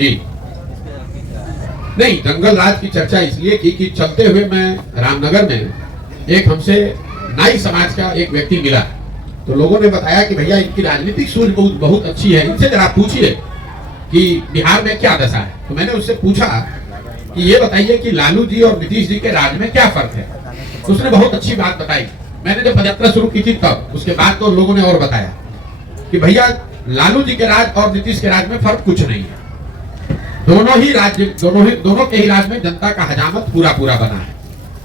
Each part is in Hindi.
जी नहीं, जंगल राज की चर्चा इसलिए की कि चलते हुए मैं रामनगर में एक हमसे नाई समाज का एक व्यक्ति मिला, तो लोगों ने बताया कि भैया इनकी राजनीतिक सूझ बहुत अच्छी है, इनसे जरा पूछिए कि बिहार में क्या दशा है। तो मैंने उससे पूछा कि ये बताइए कि लालू जी और नीतीश जी के राज में क्या फर्क है। तो उसने बहुत अच्छी बात बताई। मैंने जब पदयात्रा शुरू की थी तब, उसके बाद तो लोगों ने और बताया कि भैया लालू जी के राज और नीतीश के राज में फर्क कुछ नहीं है। दोनों के ही राज में जनता का हजामत पूरा बना है।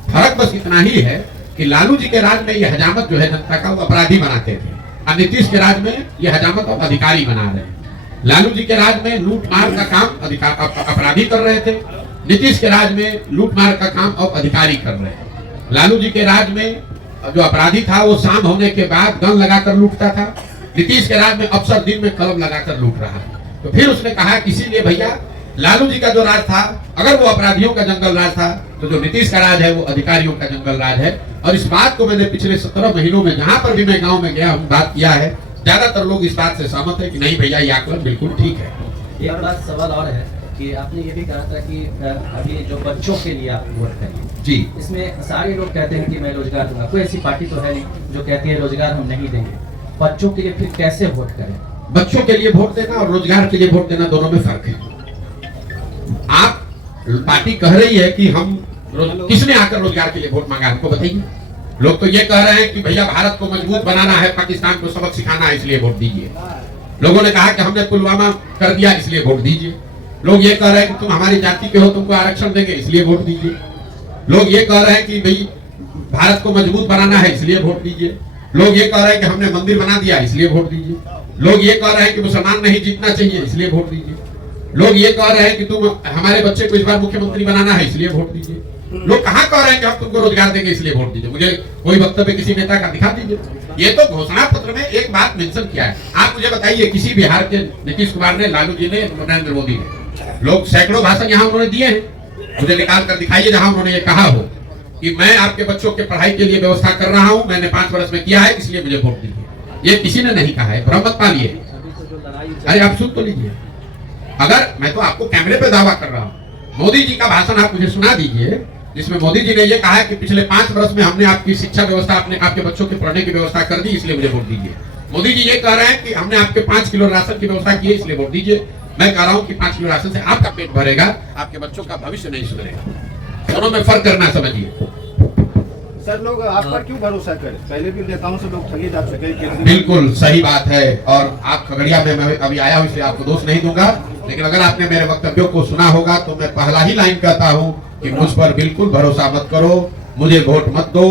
फर्क बस इतना ही है कि लालू जी के राज में ये हजामत जो है जनता का वो अपराधी बनाते थे, और नीतीश के राज में ये हजामत अब अधिकारी बना रहे हैं। लालू जी के राज में लूट मार का काम अपराधी कर रहे थे, नीतीश के राज में लूट मार का काम अब अधिकारी कर रहे हैं। लालू जी के राज में जो अपराधी था वो शाम होने के बाद गन लगाकर लूटता था, नीतीश के राज में अफसर दिन में कलम लगाकर लूट रहा है। तो फिर उसने कहा इसीलिए भैया लालू जी का जो राज था, अगर वो अपराधियों का जंगल राज था, तो जो नीतीश का राज है वो अधिकारियों का जंगल राज है। और इस बात को मैंने पिछले 17 महीनों में जहां पर भी मैं गांव में गया हूं बात किया है, ज्यादातर लोग इस बात से सहमत है कि नहीं भैया ये आकलन बिल्कुल ठीक है। एक बात सवाल और है कि आपने ये भी कहा था कि अभी जो बच्चों के लिए आप वोट करेंगे जी, इसमें सारे लोग कहते हैं कि मैं रोजगार दूंगा, कोई ऐसी पार्टी तो है नहीं जो कहती है रोजगार हम नहीं देंगे। बच्चों के लिए फिर कैसे वोट करें? बच्चों के लिए वोट देना और रोजगार के लिए वोट देना दोनों में फर्क है। आप पार्टी कह रही है कि हम किसने आकर रोजगार के लिए वोट मांगा, हमको बताइए। लोग तो ये कह रहे हैं कि भैया भारत को मजबूत बनाना है, पाकिस्तान को सबक सिखाना है, इसलिए वोट दीजिए। लोगों ने कहा कि हमने पुलवामा कर दिया इसलिए वोट दीजिए। लोग ये कह रहे हैं कि तुम हमारी जाति के हो, तुमको आरक्षण देंगे इसलिए वोट दीजिए। लोग ये कह रहे हैं कि भाई भारत को मजबूत बनाना है इसलिए वोट दीजिए। लोग ये कह रहे हैं कि हमने मंदिर बना दिया इसलिए वोट दीजिए। लोग ये कह रहे हैं कि मुसलमान नहीं जीतना चाहिए इसलिए वोट दीजिए। लोग ये कह रहे हैं कि तुम हमारे बच्चे को इस बार मुख्यमंत्री बनाना है इसलिए वोट दीजिए। लोग कहाँ कह रहे हैं कि हम तुमको रोजगार देंगे इसलिए वोट दीजिए। मुझे कोई वक्तव्य किसी नेता का दिखा दीजिए। ये तो घोषणा पत्र में एक बात मेंशन किया है। आप मुझे बताइए किसी बिहार के नीतीश कुमार ने, लालू जी ने, नरेंद्र मोदी ने, लोग सैकड़ों भाषण यहाँ उन्होंने दिए हैं, मुझे निकाल कर दिखाइए जहां उन्होंने ये कहा हो कि मैं आपके बच्चों के पढ़ाई के लिए व्यवस्था कर रहा हूं, मैंने 5 वर्ष में किया है इसलिए मुझे वोट दीजिए। ये किसी ने नहीं कहा है, भ्रम मत पालिए। अरे आप सुन तो लीजिए। अगर मैं तो आपको कैमरे पे दावा कर रहा हूँ, मोदी जी का भाषण आप मुझे सुना दीजिए जिसमें मोदी जी ने ये कहा है कि पिछले 5 वर्ष में हमने आपकी शिक्षा व्यवस्था, आपके बच्चों के पढ़ने की व्यवस्था कर दी इसलिए मुझे वोट दीजिए। मोदी जी ये कह रहे हैं कि हमने आपके 5 किलो राशन की व्यवस्था की है इसलिए वोट दीजिए। मैं कह रहा हूँ कि 5 किलो राशन से आपका पेट भरेगा, आपके बच्चों का भविष्य नहीं सुधरेगा। दोनों में फर्क करना समझिए। सर लोग आप पर क्यों भरोसा करें? पहले भी नेताओं से लोग ठगे जा चुके हैं। बिल्कुल सही बात है। और आप खगड़िया में मैं अभी आया हूँ इसलिए आपको दोष नहीं दूंगा, लेकिन अगर आपने मेरे वक्तव्यों को सुना होगा तो मैं पहला ही लाइन कहता हूँ कि मुझ पर बिल्कुल भरोसा मत करो, मुझे वोट मत दो,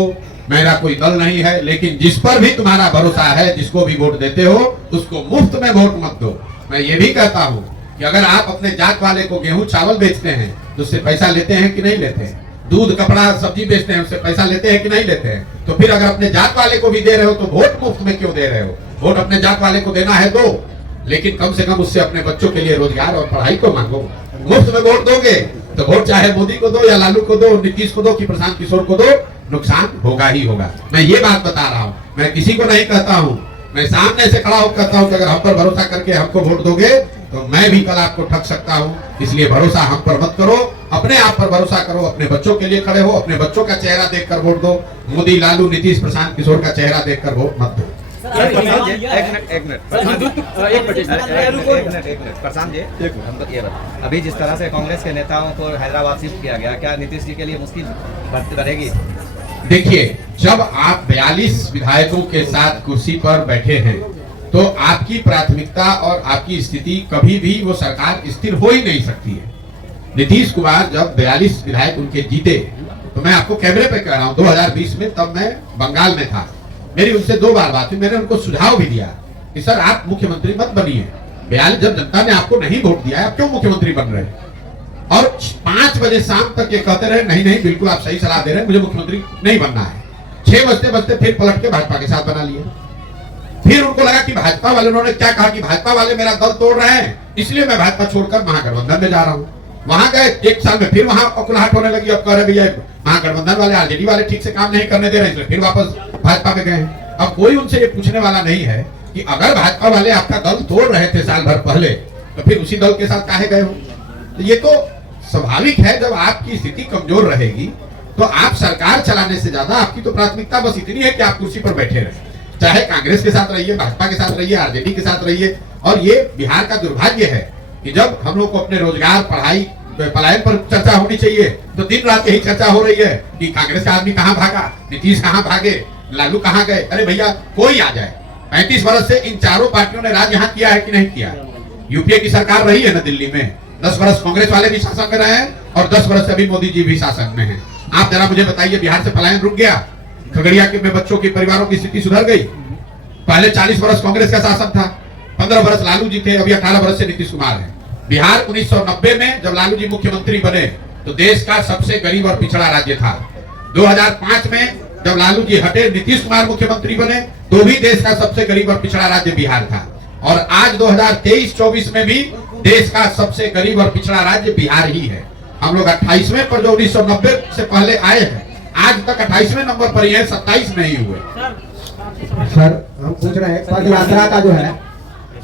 मेरा कोई दल नहीं है। लेकिन जिस पर भी तुम्हारा भरोसा है, जिसको भी वोट देते हो, उसको मुफ्त में वोट मत दो। मैं ये भी कहता हूँ कि अगर आप अपने जात वाले को गेहूं चावल बेचते हैं तो उससे पैसा लेते हैं कि नहीं लेते हैं? दूध कपड़ा सब्जी बेचते हैं उससे पैसा लेते हैं कि नहीं लेते हैं? तो फिर अगर अपने जात वाले को भी दे रहे हो तो वोट मुफ्त में क्यों दे रहे हो? वोट अपने जात वाले को देना है दो, लेकिन कम से कम उससे अपने बच्चों के लिए रोजगार और पढ़ाई को मांगो। मुफ्त में वोट दोगे तो वोट चाहे मोदी को दो या लालू को दो, नीतीश को दो कि प्रशांत किशोर को दो, नुकसान होगा ही होगा। मैं ये बात बता रहा हूँ, मैं किसी को नहीं कहता हूँ, मैं सामने से खड़ा होकर कहता हूँ कि अगर हम पर भरोसा करके हमको वोट दोगे तो मैं भी कल आपको ठग सकता हूँ। इसलिए भरोसा हम पर मत करो, अपने आप पर भरोसा करो, अपने बच्चों के लिए खड़े हो, अपने बच्चों का चेहरा देखकर वोट दो। मोदी, लालू, नीतीश, प्रशांत किशोर का चेहरा देखकर वोट मत दो। एक मिनट प्रशांत जी, हमको ये बताओ, अभी जिस तरह से कांग्रेस के नेताओं को हैदराबाद शिफ्ट किया गया, क्या नीतीश जी के लिए मुश्किल बढ़ेगी? देखिए, जब आप 42 विधायकों के साथ कुर्सी पर बैठे हैं तो आपकी प्राथमिकता और आपकी स्थिति कभी भी वो सरकार स्थिर हो ही नहीं सकती है। नीतीश कुमार जब 42 विधायक उनके जीते तो मैं आपको कैमरे पे कह रहा हूँ 2020 में, तब मैं बंगाल में था, मेरी उनसे 2 बार बात हुई। मैंने उनको सुझाव भी दिया कि सर आप मुख्यमंत्री मत बनिए, 42 जब जनता ने आपको नहीं वोट दिया है आप क्यों मुख्यमंत्री बन रहे हैं? और 5 बजे शाम तक ये कहते रहे नहीं नहीं बिल्कुल आप सही सलाह दे रहे हैं, मुझे मुख्यमंत्री नहीं बनना है। 6 बजते फिर पलट के भाजपा के साथ बना लिए। फिर उनको लगा कि भाजपा वाले, उन्होंने क्या कहा कि भाजपा वाले मेरा दल तोड़ रहे हैं इसलिए मैं भाजपा छोड़कर महागठबंधन में जा रहा हूँ। वहां गए, 1 साल में फिर वहां अकुलाहट होने लगी। अब कह रहे भैया महागठबंधन वाले, आरजेडी वाले ठीक से काम नहीं करने दे रहे, इसलिए फिर वापस भाजपा में गए। अब कोई उनसे ये पूछने वाला नहीं है कि अगर भाजपा वाले आपका दल तोड़ रहे थे साल भर पहले तो फिर उसी दल के साथ काहे गए हो? तो ये तो स्वाभाविक है, जब आपकी स्थिति कमजोर रहेगी तो आप सरकार चलाने से ज्यादा आपकी तो प्राथमिकता बस इतनी है कि आप कुर्सी पर बैठे रहें, चाहे कांग्रेस के साथ रहिए, भाजपा के साथ रहिए, आरजेडी के साथ रहिए। और ये बिहार का दुर्भाग्य है कि जब हम लोग को अपने रोजगार, पढ़ाई, पलायन पर चर्चा होनी चाहिए तो दिन रात यही चर्चा हो रही है कि कांग्रेस का आदमी कहाँ भागा, नीतीश कहाँ भागे, लालू कहाँ गए। अरे भैया कोई आ जाए, 35 वर्ष से इन चारों पार्टियों ने राज यहाँ किया है कि नहीं किया? यूपीए की सरकार रही है ना दिल्ली में, 10 वर्ष कांग्रेस वाले भी शासन में रहे हैं और 10 वर्ष से अभी मोदी जी भी शासन में हैं। आप जरा मुझे बताइए, बिहार से पलायन रुक गया? खगड़िया के में बच्चों के परिवारों की स्थिति सुधर गई? पहले 40 वर्ष कांग्रेस का शासन था, 15 वर्ष लालू जी थे, अभी 18 वर्ष से नीतीश कुमार है। बिहार 1990 में जब लालू जी मुख्यमंत्री बने तो देश का सबसे गरीब और पिछड़ा राज्य था। 2005 में जब लालू जी हटे, नीतीश कुमार मुख्यमंत्री बने तो भी देश का सबसे गरीब और पिछड़ा राज्य बिहार था। और आज 2023-24 में भी देश का सबसे गरीब और पिछड़ा राज्य बिहार ही है। हम लोग 28वें पर जो 1990 से पहले आए हैं, आज तक 28वें नंबर पर ही है, 27 नहीं हुए। सर हम पूछ रहे हैं पद यात्रा का जो है,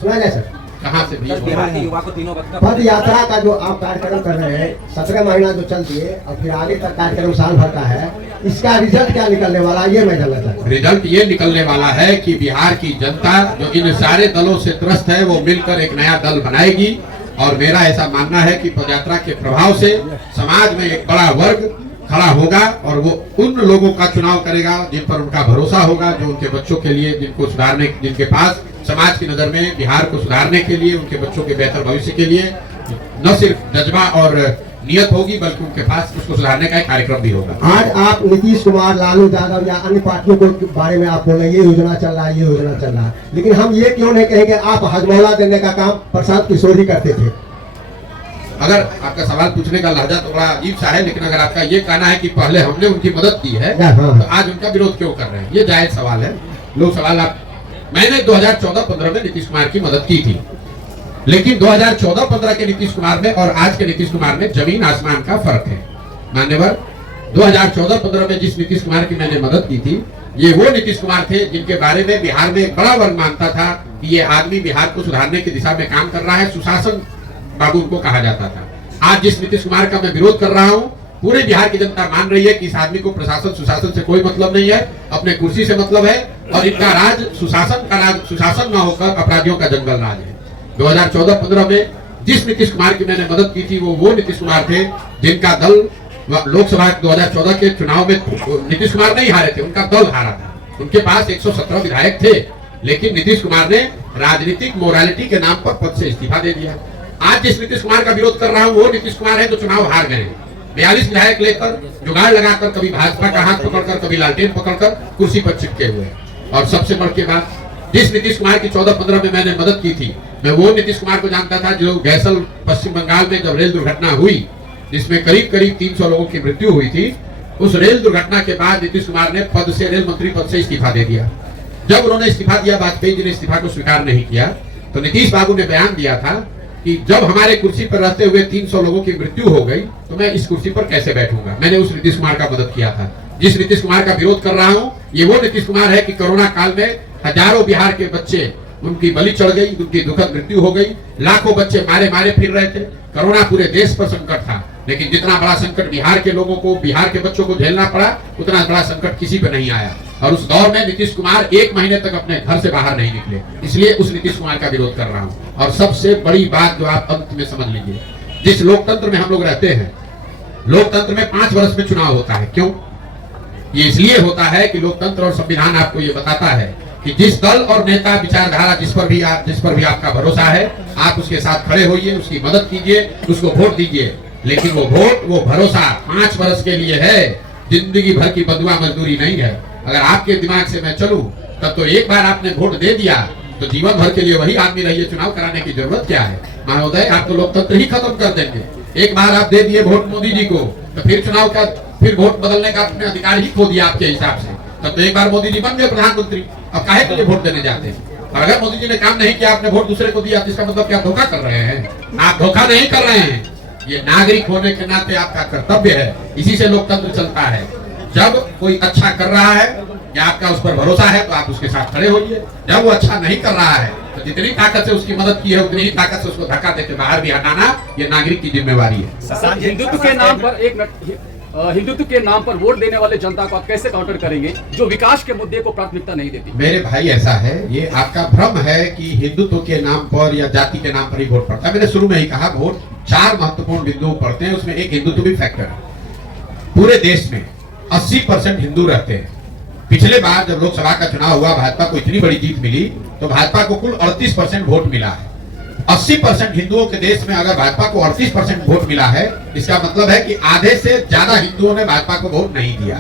सुना जाए सर? कहाँ से भी बिहार के युवा को तीनों पद यात्रा का जो आप कार्यक्रम कर रहे हैं, 17 महीना जो चलती है और फिर आगे तक कार्यक्रम साल भर का है, इसका रिजल्ट क्या निकलने वाला है ये मैं जानना चाहता हूँ। रिजल्ट ये निकलने वाला है कि बिहार की जनता जो इन सारे दलों से त्रस्त है वो मिलकर एक नया दल बनाएगी। और मेरा ऐसा मानना है कि पदयात्रा के प्रभाव से समाज में एक बड़ा वर्ग खड़ा होगा और वो उन लोगों का चुनाव करेगा जिन पर उनका भरोसा होगा, जो उनके बच्चों के लिए, जिनको सुधारने, जिनके पास समाज की नजर में बिहार को सुधारने के लिए, उनके बच्चों के बेहतर भविष्य के लिए न सिर्फ जज्बा और नियत होगी बल्कि उनके पास उसको सुधारने का एक कार्यक्रम भी होगा। आज आप नीतीश कुमार, लालू यादव या अन्य पार्टियों के बारे में आप बोल रहे हैं ये योजना चल रहा है, ये योजना चल रहा है, लेकिन हम ये क्यों नहीं कहेंगे आप हजमौला देने का काम प्रसाद किशोर ही करते थे? अगर आपका सवाल पूछने का लहजा तो बड़ा अजीब सा है, लेकिन अगर आपका ये कहना है कि पहले हमने उनकी मदद की है तो आज उनका विरोध क्यों कर रहे हैं, ये जायज सवाल है। लोग सवाल मैंने 2014-15 में नीतीश कुमार की मदद की थी, लेकिन 2014-15 के नीतीश कुमार में और आज के नीतीश कुमार में जमीन आसमान का फर्क है। मान्यवर, 2014-15 में जिस नीतीश कुमार की मैंने मदद की थी, ये वो नीतीश कुमार थे जिनके बारे में बिहार में एक बड़ा वर्ग मानता था कि ये आदमी बिहार को सुधारने की दिशा में काम कर रहा है, सुशासन बाबू उनको कहा जाता था। आज जिस नीतीश कुमार का मैं विरोध कर रहा हूँ, पूरे बिहार की जनता मान रही है कि इस आदमी को प्रशासन सुशासन से कोई मतलब नहीं है, अपने कुर्सी से मतलब है और इनका राज सुशासन का राज, सुशासन न होकर अपराधियों का जंगल राज है। 2014-15 में जिस नीतीश कुमार की मैंने मदद की थी वो नीतीश कुमार थे जिनका दल लोकसभा 2014 के चुनाव में नीतीश कुमार नहीं हारे थे, उनका दल हारा था। उनके पास 117 विधायक थे, लेकिन नीतीश कुमार ने राजनीतिक मोरालिटी के नाम पर पद से इस्तीफा दे दिया। आज जिस नीतीश कुमार का विरोध कर रहा हूँ वो नीतीश कुमार है जो चुनाव हार गए। 42 विधायक लेकर जुगाड़ लगाकर कभी भाजपा का हाथ पकड़कर कभी लालटेन पकड़कर कुर्सी पर चिपके हुए। और सबसे बढ़ के बात, जिस नीतीश कुमार की 14-15 में मैंने मदद की थी, मैं वो नीतीश कुमार को जानता था जो गैसल पश्चिम बंगाल में जब रेल दुर्घटना हुई जिसमें करीब 300 लोगों की मृत्यु हुई थी, उस रेल दुर्घटना के बाद नीतीश कुमार ने पद से, रेल मंत्री पद से इस्तीफा दे दिया। जब उन्होंने इस्तीफा दिया, वाजपेयी जी ने इस्तीफा को स्वीकार नहीं किया, तो नीतीश बाबू ने बयान दिया था कि जब हमारे कुर्सी पर रहते हुए 300 लोगों की मृत्यु हो गई तो मैं इस कुर्सी पर कैसे बैठूंगा। मैंने उस नीतीश कुमार का मदद किया था। जिस नीतीश कुमार का विरोध कर रहा हूँ ये वो नीतीश कुमार है कि कोरोना काल में हजारों बिहार के बच्चे उनकी बलि चढ़ गई, उनकी दुखद मृत्यु हो गई, लाखों बच्चे मारे फिर रहे थे। कोरोना पूरे देश पर संकट था, लेकिन जितना बड़ा संकट बिहार के लोगों को, बिहार के बच्चों को झेलना पड़ा, उतना बड़ा संकट किसी पे नहीं आया। और उस दौर में नीतीश कुमार 1 महीने तक अपने घर से बाहर नहीं निकले, इसलिए उस नीतीश कुमार का विरोध कर रहा हूँ। और सबसे बड़ी बात जो आप अंत में समझ लीजिए, जिस लोकतंत्र में हम लोग रहते हैं, लोकतंत्र में 5 वर्ष में चुनाव होता है। क्यों? ये इसलिए होता है कि लोकतंत्र और संविधान आपको ये बताता है कि जिस दल और नेता, विचारधारा जिस पर भी आपका भरोसा है, आप उसके साथ खड़े होइए, उसकी मदद कीजिए, उसको वोट दीजिए। लेकिन वो वोट, वो भरोसा 5 वर्ष के लिए है, जिंदगी भर की बदुआ मजदूरी नहीं है। अगर आपके दिमाग से मैं चलूं तब तो एक बार आपने वोट दे दिया तो जीवन भर के लिए वही आदमी रहिए, चुनाव कराने की जरूरत क्या है। महोदय, आप तो लोकतंत्र ही खत्म कर देंगे। एक बार आप दे दिए वोट मोदी जी को तो फिर चुनाव का, फिर वोट बदलने का अपने अधिकार ही खो दिया आपके हिसाब से। तब तो एक बार मोदी जी बन गए प्रधानमंत्री, अब काहे के लिए वोट देने जाते हैं? और अगर मोदी जी ने काम नहीं किया, आपने वोट दूसरे को दिया, तो इसका मतलब क्या धोखा कर रहे हैं? आप धोखा नहीं कर रहे हैं, ये नागरिक होने के नाते आपका कर्तव्य है। इसी से लोकतंत्र चलता है। जब कोई अच्छा कर रहा है या आपका उस पर भरोसा है तो आप उसके साथ खड़े होइए। जब वो अच्छा नहीं कर रहा है तो जितनी ताकत से उसकी मदद की है उतनी ही ताकत से उसको धक्का देके बाहर भी हटाना ये नागरिक की जिम्मेवारी है। हिंदुत्व के नाम पर एक मिनट, हिंदुत्व के नाम पर वोट देने वाले जनता को आप कैसे काउंटर करेंगे जो विकास के मुद्दे को प्राथमिकता नहीं देती? मेरे भाई ऐसा है, ये आपका भ्रम है कि हिंदुत्व के नाम पर या जाति के नाम पर ही वोट पड़ता है। मैंने शुरू में ही कहा वोट 4 महत्वपूर्ण बिंदु पड़ते हैं, उसमें एक हिंदुत्व भी फैक्टर है। पूरे देश में 80% हिंदू रहते हैं। पिछले बार जब लोकसभा का चुनाव हुआ भाजपा को इतनी बड़ी जीत मिली तो भाजपा को कुल 38% वोट मिला है। 80% हिंदुओं के देश में अगर भाजपा को 38% वोट मिला है, इसका मतलब है कि आधे से ज्यादा हिंदुओं ने भाजपा को वोट नहीं दिया।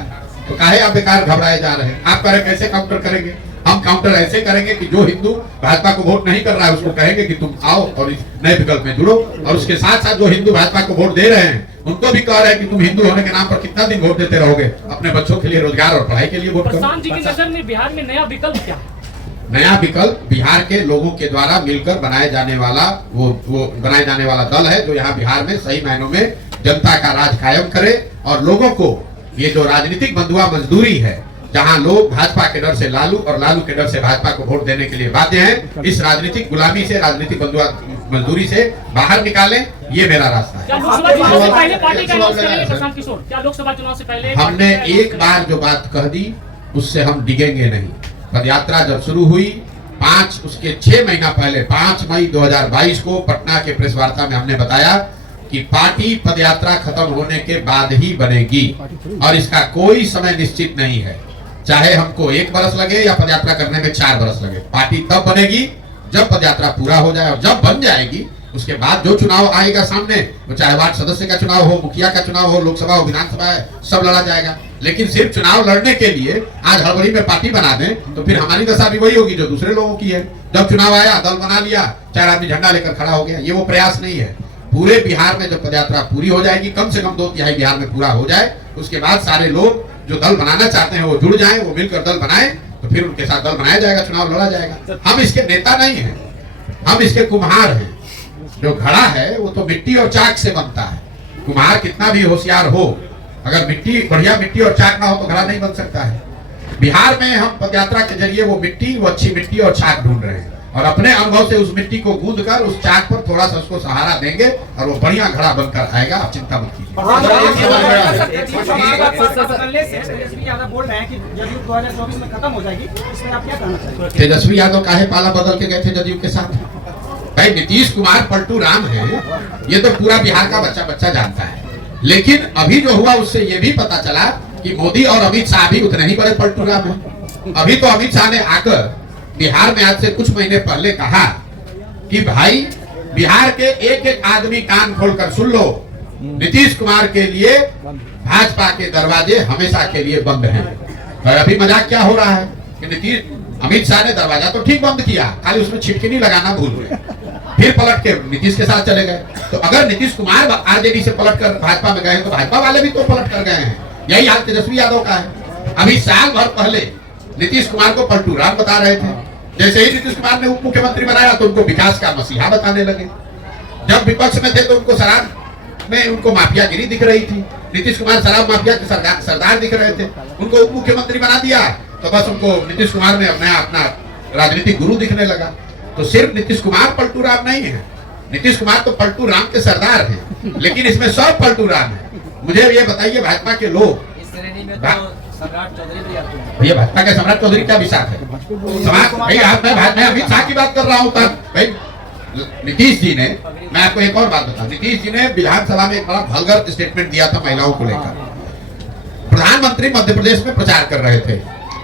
तो काहे आप बेकार घबराए जा रहे हैं? आप करें कैसे काउंटर करेंगे? हम काउंटर ऐसे करेंगे कि जो हिंदू भाजपा को वोट नहीं कर रहा है उसको कहेंगे कि तुम आओ और इस नए विकल्प में जुड़ो, और उसके साथ साथ जो हिंदू भाजपा को वोट दे रहे हैं उनको भी कह रहे हैं कि तुम हिंदू होने के नाम पर कितना दिन वोट देते रहोगे, अपने बच्चों के लिए, रोजगार और पढ़ाई के लिए वोट करो। प्रशांत जी की नजर में बिहार में नया विकल्प क्या है? नया विकल्प बिहार के लोगों के द्वारा मिलकर बनाए जाने वाला वो बनाए जाने वाला दल है जो यहाँ बिहार में सही मायनों में जनता का राज कायम करे और लोगों को ये जो राजनीतिक बंधुआ मजदूरी है, जहाँ लोग भाजपा के डर से लालू और लालू के डर से भाजपा को वोट देने के लिए बाध्य हैं, इस राजनीतिक गुलामी से, राजनीतिक बंधुआ मजदूरी से बाहर निकालें, ये मेरा रास्ता है। क्या लोकसभा चुनाव से पहले पार्टी का अनाउंस करेंगे प्रशांत किशोर? क्या लोकसभा चुनाव से पहले हमने एक बार जो बात कह दी उससे हम डिगेंगे नहीं। पदयात्रा जब शुरू हुई उसके 6 महीना पहले 5 मई 2022 को पटना के प्रेस वार्ता में हमने बताया कि पार्टी पदयात्रा खत्म होने के बाद ही बनेगी और इसका कोई समय निश्चित नहीं है, चाहे हमको 1 बरस लगे या पदयात्रा करने में 4 बरस लगे। पार्टी तब बनेगी जब पदयात्रा पूरा हो जाए, और जब बन जाएगी उसके बाद जो चुनाव आएगा सामने, वो चाहे वार्ड सदस्य का चुनाव हो, मुखिया का चुनाव हो, लोकसभा हो, विधानसभा है, सब लड़ा जाएगा। लेकिन सिर्फ चुनाव लड़ने के लिए आज हड़बड़ी में पार्टी बना दें तो फिर हमारी दशा भी वही होगी जो दूसरे लोगों की है। जब चुनाव आया, दल बना लिया, 4 आदमी झंडा लेकर खड़ा हो गया, ये वो प्रयास नहीं है। पूरे बिहार में जब पदयात्रा पूरी हो जाएगी, कम से कम 2/3 बिहार में पूरा हो जाए, उसके बाद सारे लोग जो दल बनाना चाहते हैं वो जुड़ जाएं, वो मिलकर दल बनाए, तो फिर उनके साथ दल बनाया जाएगा, चुनाव लड़ा जाएगा। हम इसके नेता नहीं हैं, हम इसके कुम्हार हैं। जो घड़ा है वो तो मिट्टी और चाक से बनता है। कुम्हार कितना भी होशियार हो, अगर मिट्टी, बढ़िया मिट्टी और चाक ना हो तो घड़ा नहीं बन सकता है। बिहार में हम पदयात्रा के जरिए वो मिट्टी, वो अच्छी मिट्टी और चाक ढूंढ रहे हैं और अपने अनुभव से उस मिट्टी को गूंद कर उस चाक पर थोड़ा सा उसको सहारा देंगे और वो बढ़िया घड़ा बनकर आएगा। आप चिंता मत कीजिए। तेजस्वी यादव काहे पाला बदल के गए थे जदयू के साथ? भाई नीतीश कुमार पलटू राम है, ये तो पूरा बिहार का बच्चा बच्चा जानता है। लेकिन अभी जो हुआ उससे ये भी पता चला कि मोदी और अमित शाह भी उतने ही बड़े पलटू राम हैं। अभी तो अमित शाह ने आकर बिहार में आज से कुछ महीने पहले कहा कि भाई बिहार के एक आदमी कान खोलकर सुन लो, नीतीश कुमार के लिए भाजपा के दरवाजे हमेशा के लिए बंद हैं। और अभी मजाक क्या हो रहा है कि अमित शाह ने दरवाजा तो ठीक बंद किया, खाली उसमें छिटकिनी लगाना भूल गए, फिर पलट के नीतीश के साथ चले गए। तो अगर नीतीश कुमार आरजेडी से पलट कर भाजपा में गए तो भाजपा वाले भी तो पलट कर गए हैं। यही हाल तेजस्वी यादव का है। अभी साल भर पहले नीतीश कुमार को पलटू राम बता रहे थे, जैसे ही नीतीश कुमार ने उप मुख्यमंत्री बनाया तो उनको विकास का मसीहा बताने लगे। जब विपक्ष में थे तो उनको शराब में उनको माफियागिरी दिख रही थी। नीतीश कुमार शराब माफिया के सरदार दिख रहे थे, उनको उप मुख्यमंत्री बना दिया तो बस उनको नीतीश कुमार ने अपना राजनीतिक गुरु दिखने लगा। तो सिर्फ नीतीश कुमार पलटू राम नहीं है, नीतीश कुमार तो पलटू राम के सरदार हैं, लेकिन इसमें सब पलटू राम है। मुझे ये बताइए भाजपा के लोग, भैया भाजपा के सम्राट चौधरी क्या विशाख है? मैं अमित शाह की बात कर रहा हूँ। तब भाई नीतीश जी ने, मैं आपको एक और बात बताऊं, नीतीश जी ने विधानसभा में एक बड़ा वल्गर स्टेटमेंट दिया था महिलाओं को लेकर। प्रधानमंत्री मध्य प्रदेश में प्रचार कर रहे थे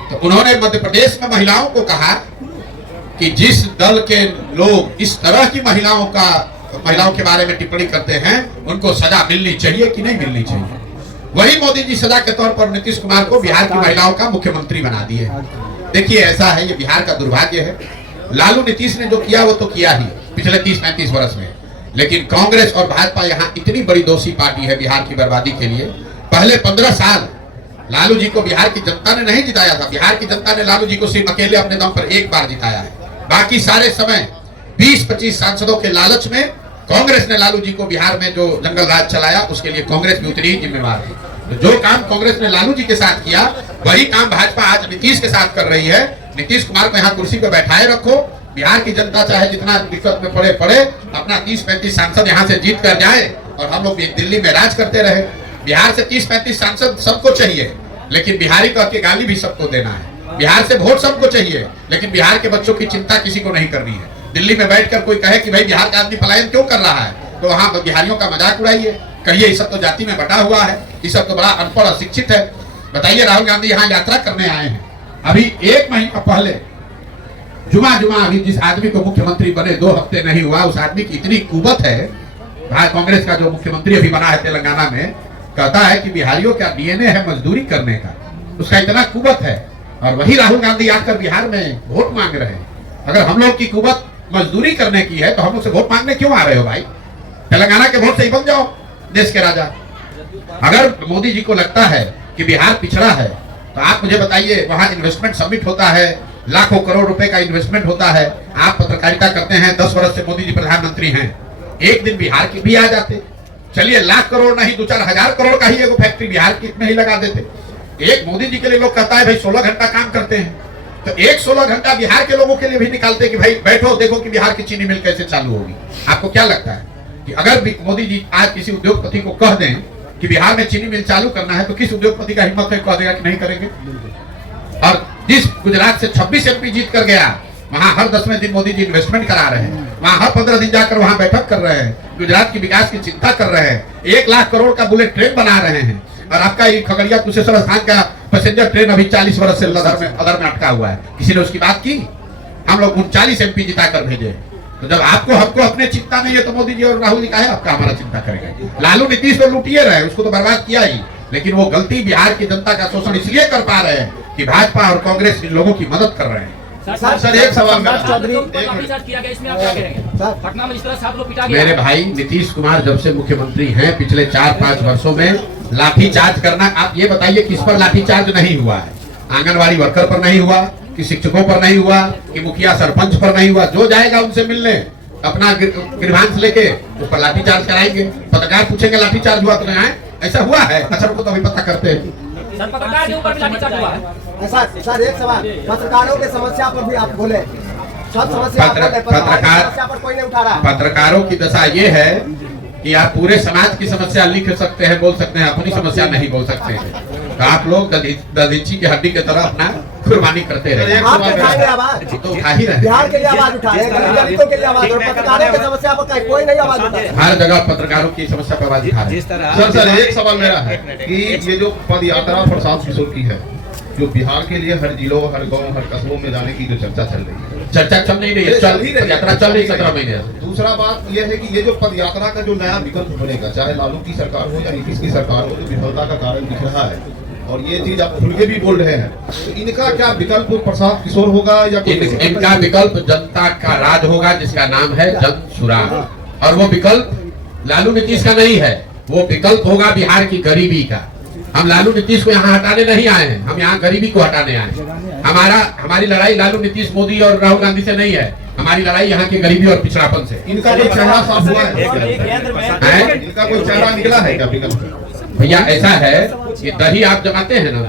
तो उन्होंने मध्य प्रदेश में महिलाओं को कहा कि जिस दल के लोग इस तरह की महिलाओं के बारे में टिप्पणी करते हैं उनको सजा मिलनी चाहिए कि नहीं मिलनी चाहिए। वही मोदी जी सजा के तौर पर नीतीश कुमार को बिहार की महिलाओं का मुख्यमंत्री बना दिए। देखिए ऐसा है, ये बिहार का दुर्भाग्य है। लालू नीतीश ने जो किया वो तो किया ही पिछले 30-35 वर्ष में, लेकिन कांग्रेस और भाजपा यहाँ इतनी बड़ी दोषी पार्टी है बिहार की बर्बादी के लिए। पहले 15 साल लालू जी को बिहार की जनता ने नहीं जिताया था। बिहार की जनता ने लालू जी को सिर्फ अकेले अपने दम पर 1 बार जिताया है। बाकी सारे समय 20-25 सांसदों के लालच में कांग्रेस ने लालू जी को बिहार में जो जंगल राज चलाया उसके लिए कांग्रेस भी उतनी ही जिम्मेवार है। तो जो काम कांग्रेस ने लालू जी के साथ किया वही काम भाजपा आज नीतीश के साथ कर रही है। नीतीश कुमार को यहाँ कुर्सी पर बैठाए रखो, बिहार की जनता चाहे जितना दिक्कत में पड़े अपना 30-35 सांसद यहाँ से जीत कर जाए और हम लोग दिल्ली में राज करते रहे। बिहार से 30-35 सांसद सबको चाहिए, लेकिन बिहारी कह के गाली भी सबको देना है। बिहार से वोट सबको चाहिए, लेकिन बिहार के बच्चों की चिंता किसी को नहीं करनी है। दिल्ली में बैठकर कोई कहे कि भाई बिहार का आदमी पलायन क्यों कर रहा है, तो वहाँ बिहारियों का मजाक उड़ाइए, कहिए ये सब तो जाति में बटा हुआ है, ये सब तो बड़ा अनपढ़ अशिक्षित है। बताइए राहुल गांधी यहाँ यात्रा करने आए हैं, अभी 1 महीना पहले जुमा अभी जिस आदमी को मुख्यमंत्री बने 2 हफ्ते नहीं हुआ, उस आदमी की इतनी कुवत है। भारत कांग्रेस का जो मुख्यमंत्री अभी बना है तेलंगाना में, कहता है कि बिहारियों का डीएनए है मजदूरी करने का, उसका इतना कुवत है। और वही राहुल गांधी आकर बिहार में वोट मांग रहे हैं। अगर हम लोग की कुवत मजदूरी करने की है तो हम लोग से वोट मांगने क्यों आ रहे हो भाई? तेलंगाना के वोट से ही बन जाओ देश के राजा। अगर मोदी जी को लगता है कि बिहार पिछड़ा है तो आप मुझे बताइए, वहां इन्वेस्टमेंट समिट होता है, लाखों करोड़ रुपए का इन्वेस्टमेंट होता है। आप पत्रकारिता करते हैं, 10 वर्ष से मोदी जी प्रधानमंत्री हैं, एक दिन बिहार की भी आ जाते। चलिए लाख करोड़ नहीं, 2-4 हजार करोड़ का ही एगो फैक्ट्री बिहार की में ही लगा देते। एक मोदी जी के लिए लोग कहता है भाई 16 घंटा काम करते हैं, तो एक 16 घंटा बिहार के लोगों के लिए भी निकालते कि भाई बैठो देखो कि बिहार की चीनी मिल कैसे चालू होगी। आपको क्या लगता है कि अगर भी मोदी जी आज किसी उद्योगपति को कह दें कि बिहार में चीनी मिल चालू करना है, तो किस उद्योगपति का हिम्मत है कह देगा कि नहीं करेंगे? और जिस गुजरात से 26 MP जीत कर गया, वहां हर 10वें दिन मोदी जी इन्वेस्टमेंट करा रहे हैं, वहां हर 15 दिन जाकर वहां बैठक कर रहे हैं, गुजरात की विकास की चिंता कर रहे हैं, 1 लाख करोड़ का बुलेट ट्रेन बना रहे हैं। और आपका ये खगड़िया कुशेश्वर स्थान का पैसेंजर ट्रेन अभी 40 वर्ष से अदर में अटका हुआ है, किसी ने उसकी बात की? हम लोग 39 MP जिता कर भेजे। तो जब आपको हमको अपने चिंता नहीं है तो मोदी जी और राहुल जी का है आपका हमारा चिंता करेंगे? लालू नीतीश को लूटिए रहे, उसको तो बर्बाद किया ही, लेकिन वो गलती बिहार की जनता का शोषण इसलिए कर पा रहे हैं कि भाजपा और कांग्रेस इन लोगों की मदद कर रहे हैं। सर एक सवाल मेरा। किया गया, इसमें आप क्या कहेंगे? पटना में इस तरह 7 लोग पिटा गया। मेरे भाई नीतीश कुमार जब से मुख्यमंत्री हैं, पिछले 4-5 वर्षों में लाठीचार्ज करना, आप ये बताइए किस पर लाठीचार्ज नहीं हुआ है? आंगनवाड़ी वर्कर पर नहीं हुआ, कि शिक्षकों पर नहीं हुआ, कि मुखिया सरपंच पर नहीं हुआ? जो जाएगा उनसे मिलने अपना ग्रीवांस लेके उस पर लाठीचार्ज कराएंगे। पत्रकार पूछेंगे लाठीचार्ज हुआ तो नहीं आए? ऐसा हुआ है? अच्छा को तो अभी पता करते हैं। सर पत्रकार के ऊपर भी लाठीचार्ज हुआ है। सर एक सवाल, पत्रकारों की समस्या पर भी आप बोले, सब समस्या पर कोई नहीं उठा रहा। पत्रकारों की दशा ये है कि आप पूरे समाज की समस्या लिख सकते हैं, बोल सकते हैं, अपनी समस्या नहीं बोल सकते हैं। तो आप लोग दधीची की हड्डी की तरह अपना कुर्बानी करते रहे। आप उठाएंगे आवाज, तो उठा ही रहे। बिहार के लिए आवाज उठाएंगे, दलितों के लिए आवाज, और पत्रकारों की समस्या पर कोई नहीं आवाज उठाता। हर जगह पत्रकारों की समस्या पर आवाज उठा रहे हैं। सर एक सवाल मेरा है कि ये जो पद यात्रा प्रशांत किशोर की है, जो बिहार के लिए हर जिलों, हर गांव, हर कस्बों में जाने की जो चर्चा चल रही है, चर्चा चल नहीं रही है, यात्रा चल रही 17 महीने। दूसरा बात यह है कि ये जो पद यात्रा का जो नया विकल्प बनेगा, चाहे लालू की सरकार हो या नीतीश की सरकार हो, जो विफलता का कारण दिख रहा है, और ये चीज आप खुल के भी बोल रहे हैं, तो इनका क्या विकल्प प्रशांत किशोर होगा या इनका विकल्प जनता का राज होगा, जिसका नाम है जन सुराग। और वो विकल्प लालू नीतीश का नहीं है, वो विकल्प होगा बिहार की गरीबी का। हम लालू नीतीश को यहाँ हटाने नहीं आए हैं, हम यहाँ गरीबी को हटाने आए हैं। हमारी लड़ाई लालू नीतीश मोदी और राहुल गांधी से नहीं है, हमारी लड़ाई यहाँ की गरीबी और पिछड़ापन से। इनका कोई चेहरा साफ हुआ है? इनका कोई चेहरा निकला है क्या विकल्प? भैया ऐसा है कि दही आप जमाते हैं ना,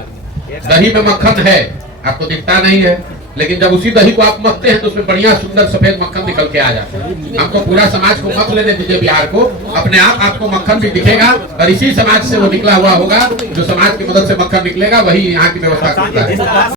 दही में मक्खन है, आपको दिखता नहीं है, लेकिन जब उसी दही को आप मखते हैं तो उसमें बढ़िया सुंदर सफेद मक्खन निकल के आ जाता है। हमको पूरा समाज को मख लेने दीजिए बिहार को, अपने आप आपको मक्खन भी दिखेगा, और इसी समाज से वो निकला हुआ होगा, जो समाज की मदद से मक्खन निकलेगा, वही यहाँ की व्यवस्था करता है।